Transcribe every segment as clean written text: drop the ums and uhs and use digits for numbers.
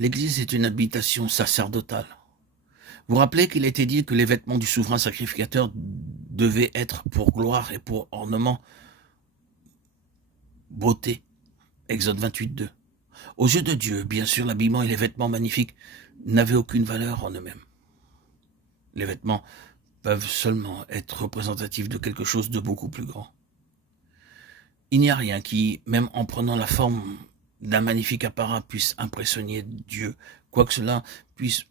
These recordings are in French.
L'Église est une habitation sacerdotale. Vous vous rappelez qu'il a été dit que les vêtements du souverain sacrificateur devaient être pour gloire et pour ornement, beauté. Exode 28:2. Aux yeux de Dieu, bien sûr, l'habillement et les vêtements magnifiques n'avaient aucune valeur en eux-mêmes. Les vêtements peuvent seulement être représentatifs de quelque chose de beaucoup plus grand. Il n'y a rien qui, même en prenant la forme d'un magnifique apparat, puisse impressionner Dieu, quoique cela puisse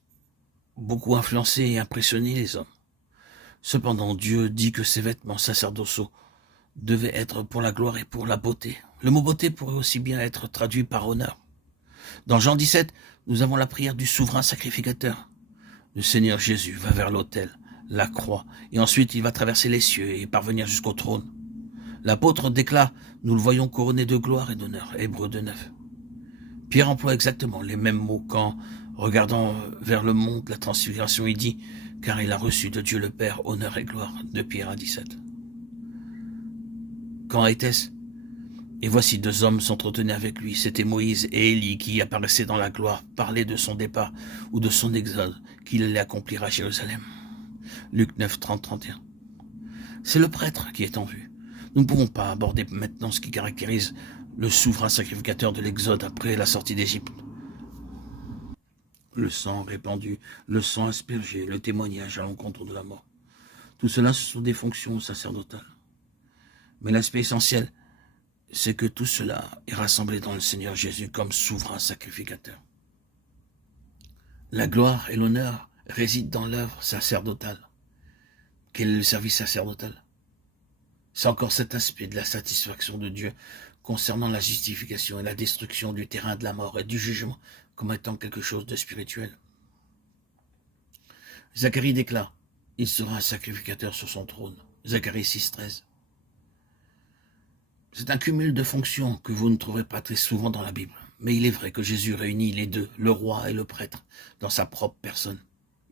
beaucoup influencer et impressionner les hommes. Cependant, Dieu dit que ces vêtements sacerdotaux devaient être pour la gloire et pour la beauté. Le mot beauté pourrait aussi bien être traduit par honneur. Dans Jean 17, nous avons la prière du souverain sacrificateur. Le Seigneur Jésus va vers l'autel, la croix, et ensuite il va traverser les cieux et parvenir jusqu'au trône. L'apôtre déclare, nous le voyons couronné de gloire et d'honneur, Hébreux 2:9. Pierre emploie exactement les mêmes mots quand, regardant vers le mont de la transfiguration, il dit, car il a reçu de Dieu le Père honneur et gloire, de Pierre 1:17. Quand était-ce? Et voici deux hommes s'entretenaient avec lui, c'était Moïse et Élie qui apparaissaient dans la gloire, parlaient de son départ ou de son exode qu'il allait accomplir à Jérusalem. Luc 9, 30, 31. C'est le prêtre qui est en vue. Nous ne pouvons pas aborder maintenant ce qui caractérise le souverain sacrificateur de l'Exode après la sortie d'Égypte. Le sang répandu, le sang aspergé, le témoignage à l'encontre de la mort. Tout cela, ce sont des fonctions sacerdotales. Mais l'aspect essentiel, c'est que tout cela est rassemblé dans le Seigneur Jésus comme souverain sacrificateur. La gloire et l'honneur résident dans l'œuvre sacerdotale. Quel est le service sacerdotal? C'est encore cet aspect de la satisfaction de Dieu concernant la justification et la destruction du terrain de la mort et du jugement comme étant quelque chose de spirituel. Zacharie déclare, il sera un sacrificateur sur son trône. Zacharie 6:13. C'est un cumul de fonctions que vous ne trouverez pas très souvent dans la Bible. Mais il est vrai que Jésus réunit les deux, le roi et le prêtre, dans sa propre personne.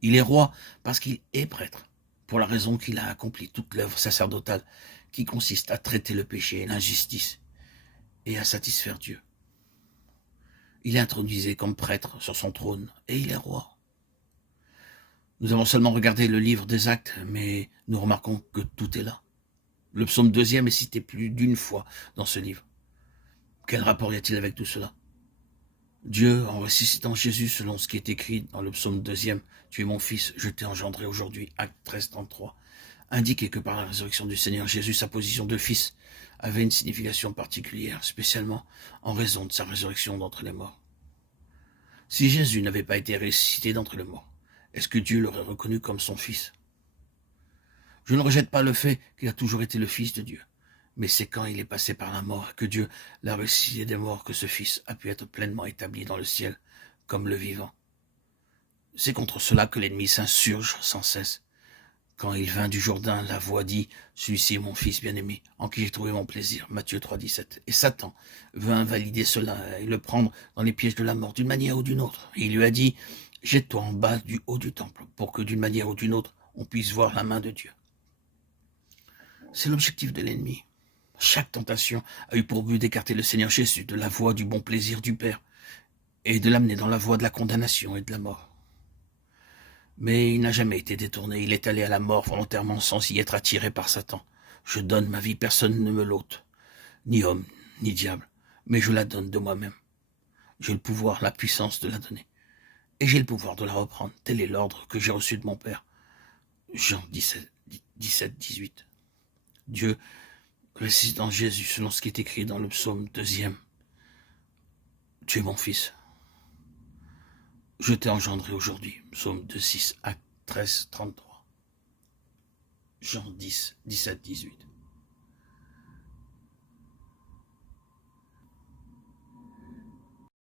Il est roi parce qu'il est prêtre, pour la raison qu'il a accompli toute l'œuvre sacerdotale qui consiste à traiter le péché et l'injustice et à satisfaire Dieu. Il est intronisé comme prêtre sur son trône et il est roi. Nous avons seulement regardé le livre des Actes, mais nous remarquons que tout est là. Le psaume 2e est cité plus d'une fois dans ce livre. Quel rapport y a-t-il avec tout cela? Dieu, en ressuscitant Jésus selon ce qui est écrit dans le psaume 2e, « Tu es mon fils, je t'ai engendré aujourd'hui », Acte 13:33, indiquait que par la résurrection du Seigneur Jésus, sa position de fils avait une signification particulière, spécialement en raison de sa résurrection d'entre les morts. Si Jésus n'avait pas été ressuscité d'entre les morts, est-ce que Dieu l'aurait reconnu comme son fils? Je ne rejette pas le fait qu'il a toujours été le Fils de Dieu, mais c'est quand il est passé par la mort que Dieu l'a ressuscité des morts que ce Fils a pu être pleinement établi dans le ciel comme le vivant. C'est contre cela que l'ennemi s'insurge sans cesse. Quand il vint du Jourdain, la voix dit « Celui-ci est mon Fils bien-aimé, en qui j'ai trouvé mon plaisir » Matthieu 3:17. Et Satan veut invalider cela et le prendre dans les pièges de la mort d'une manière ou d'une autre. Et il lui a dit « Jette-toi en bas du haut du temple pour que d'une manière ou d'une autre on puisse voir la main de Dieu. » C'est l'objectif de l'ennemi. Chaque tentation a eu pour but d'écarter le Seigneur Jésus de la voie du bon plaisir du Père et de l'amener dans la voie de la condamnation et de la mort. Mais il n'a jamais été détourné, il est allé à la mort volontairement sans y être attiré par Satan. Je donne ma vie, personne ne me l'ôte, ni homme, ni diable, mais je la donne de moi-même. J'ai le pouvoir, la puissance de la donner, et j'ai le pouvoir de la reprendre. Tel est l'ordre que j'ai reçu de mon Père. Jean 17, 18. Dieu ressuscitant Jésus selon ce qui est écrit dans le psaume 2e. Tu es mon fils. Je t'ai engendré aujourd'hui. Psaume 2:6, Acte 13, 33. Jean 10, 17, 18.